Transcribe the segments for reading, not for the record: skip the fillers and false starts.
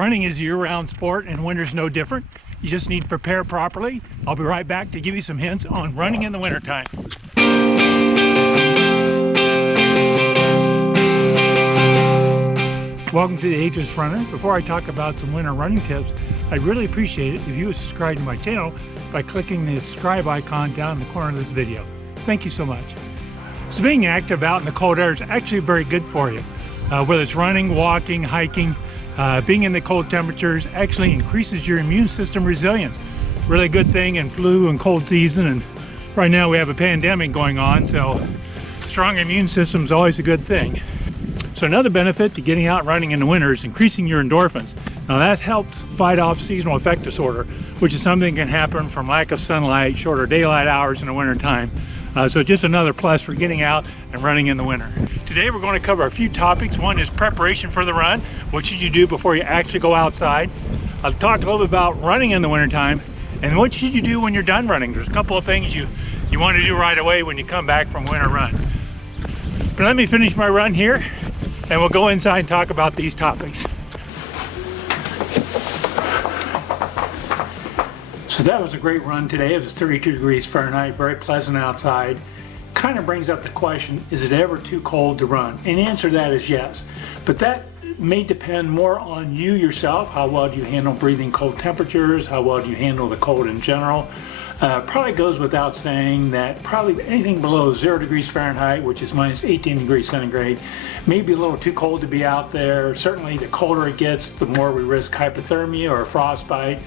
Running is a year-round sport and winter's no different. You just need to prepare properly. I'll be right back to give you some hints on running in the wintertime. Welcome to the Ageless Runner. Before I talk about some winter running tips, I'd really appreciate it if you would subscribe to my channel by clicking the subscribe icon down in the corner of this video. Thank you so much. So being active out in the cold air is actually very good for you. Whether it's running, walking, hiking, being in the cold temperatures actually increases your immune system resilience. Really good thing in flu and cold season, and right now we have a pandemic going on, so strong immune system is always a good thing. So another benefit to getting out running in the winter is increasing your endorphins. Now that helps fight off seasonal affective disorder, which is something that can happen from lack of sunlight, shorter daylight hours in the winter time. So just another plus for getting out and running in the winter. Today we're going to cover a few topics. One is preparation for the run. What should you do before you actually go outside? I'll talk a little bit about running in the wintertime, and what should you do when you're done running. There's a couple of things you want to do right away when you come back from winter run. But let me finish my run here, and we'll go inside and talk about these topics. So that was a great run today. It was 32 degrees Fahrenheit, very pleasant outside. Kind of brings up the question, is it ever too cold to run? And the answer to that is yes. But that may depend more on you yourself. How well do you handle breathing cold temperatures? How well do you handle the cold in general? Probably goes without saying that probably anything below 0 degrees Fahrenheit, which is minus 18 degrees centigrade, may be a little too cold to be out there. Certainly the colder it gets, the more we risk hypothermia or frostbite.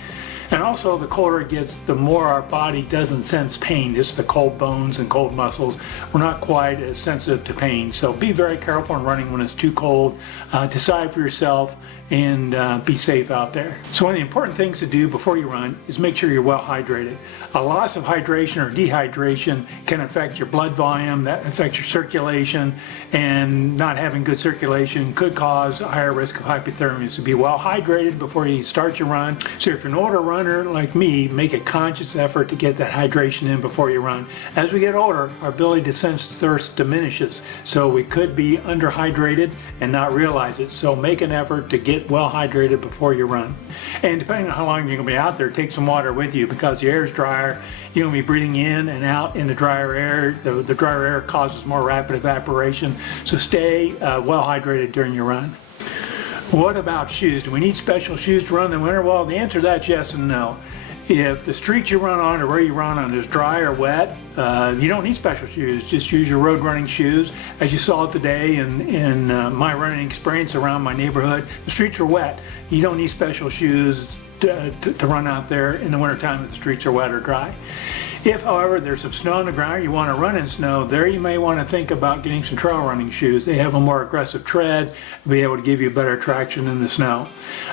And also the colder it gets, the more our body doesn't sense pain. Just the cold bones and cold muscles. We're not quite as sensitive to pain. So be very careful in running when it's too cold. Decide for yourself and be safe out there. So one of the important things to do before you run is make sure you're well hydrated. A loss of hydration or dehydration can affect your blood volume, that affects your circulation, and not having good circulation could cause a higher risk of hypothermia. So be well hydrated before you start your run. So if you're an older runner like me, make a conscious effort to get that hydration in before you run. As we get older, our ability to sense thirst diminishes. So we could be underhydrated and not realize it. So make an effort to get well hydrated before you run. And depending on how long you're going to be out there, take some water with you because the air is drier. You're going to be breathing in and out in the drier air. The drier air causes more rapid evaporation. So stay well hydrated during your run. What about shoes? Do we need special shoes to run in the winter? Well, the answer to that is yes and no. If the street you run on or where you run on is dry or wet, you don't need special shoes. Just use your road running shoes. As you saw today in my running experience around my neighborhood, the streets are wet. You don't need special shoes to run out there in the wintertime if the streets are wet or dry. If, however, there's some snow on the ground, you want to run in snow, there you may want to think about getting some trail running shoes. They have a more aggressive tread, be able to give you better traction in the snow.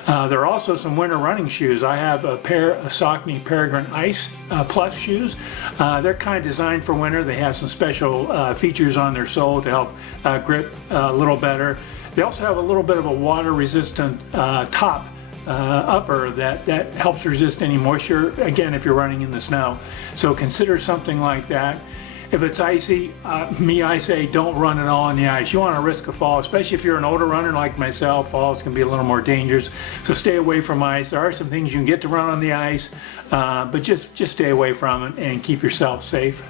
There are also some winter running shoes. I have a pair of Saucony Peregrine Ice Plus shoes. They're kind of designed for winter. They have some special features on their sole to help grip a little better. They also have a little bit of a water resistant top upper that helps resist any moisture, again, if you're running in the snow. So consider something like that. If it's icy, I say don't run at all on the ice. You want to risk a fall, especially if you're an older runner like myself. Falls can be a little more dangerous, so stay away from ice. There are some things you can get to run on the ice, but just stay away from it and keep yourself safe.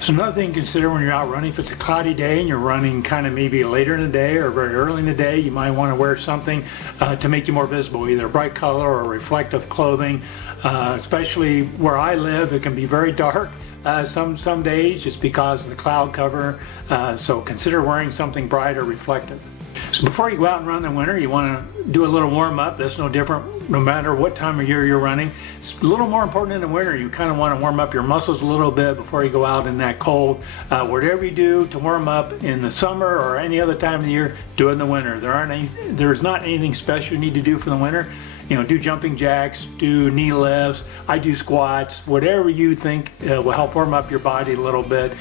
So another thing to consider when you're out running, if it's a cloudy day and you're running kind of maybe later in the day or very early in the day, you might want to wear something to make you more visible, either a bright color or reflective clothing. Especially where I live, it can be very dark some days just because of the cloud cover. So consider wearing something bright or reflective. So before you go out and run in the winter, you want to do a little warm up. That's no different no matter what time of year you're running. It's a little more important in the winter. You kind of want to warm up your muscles a little bit before you go out in that cold. Whatever you do to warm up in the summer or any other time of the year, do it in the winter. There's not anything special you need to do for the winter. do jumping jacks, do knee lifts. I do squats, whatever you think will help warm up your body a little bit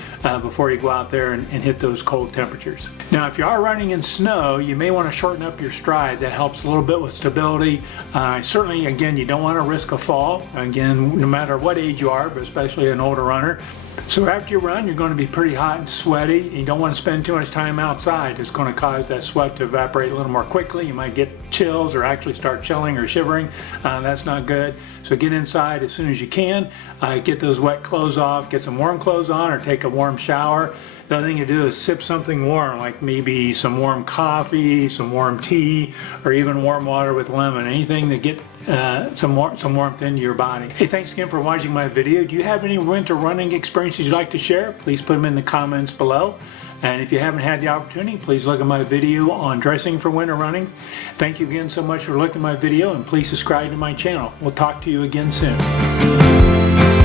before you go out there and hit those cold temperatures. Now, if you are running in snow, you may want to shorten up your stride. That helps a little bit with stability. Certainly, again, you don't want to risk a fall. Again, no matter what age you are, but especially an older runner. So after you run, you're going to be pretty hot and sweaty. You don't want to spend too much time outside. It's going to cause that sweat to evaporate a little more quickly. You might get chills or actually start chilling or shivering. That's not good. So get inside as soon as you can. Get those wet clothes off, get some warm clothes on, or take a warm shower. The other thing you do is sip something warm, like maybe some warm coffee, some warm tea, or even warm water with lemon. Anything to get some warmth into your body. Hey, thanks again for watching my video. Do you have any winter running experiences you'd like to share? Please put them in the comments below. And if you haven't had the opportunity, please look at my video on dressing for winter running. Thank you again so much for looking at my video, and please subscribe to my channel. We'll talk to you again soon.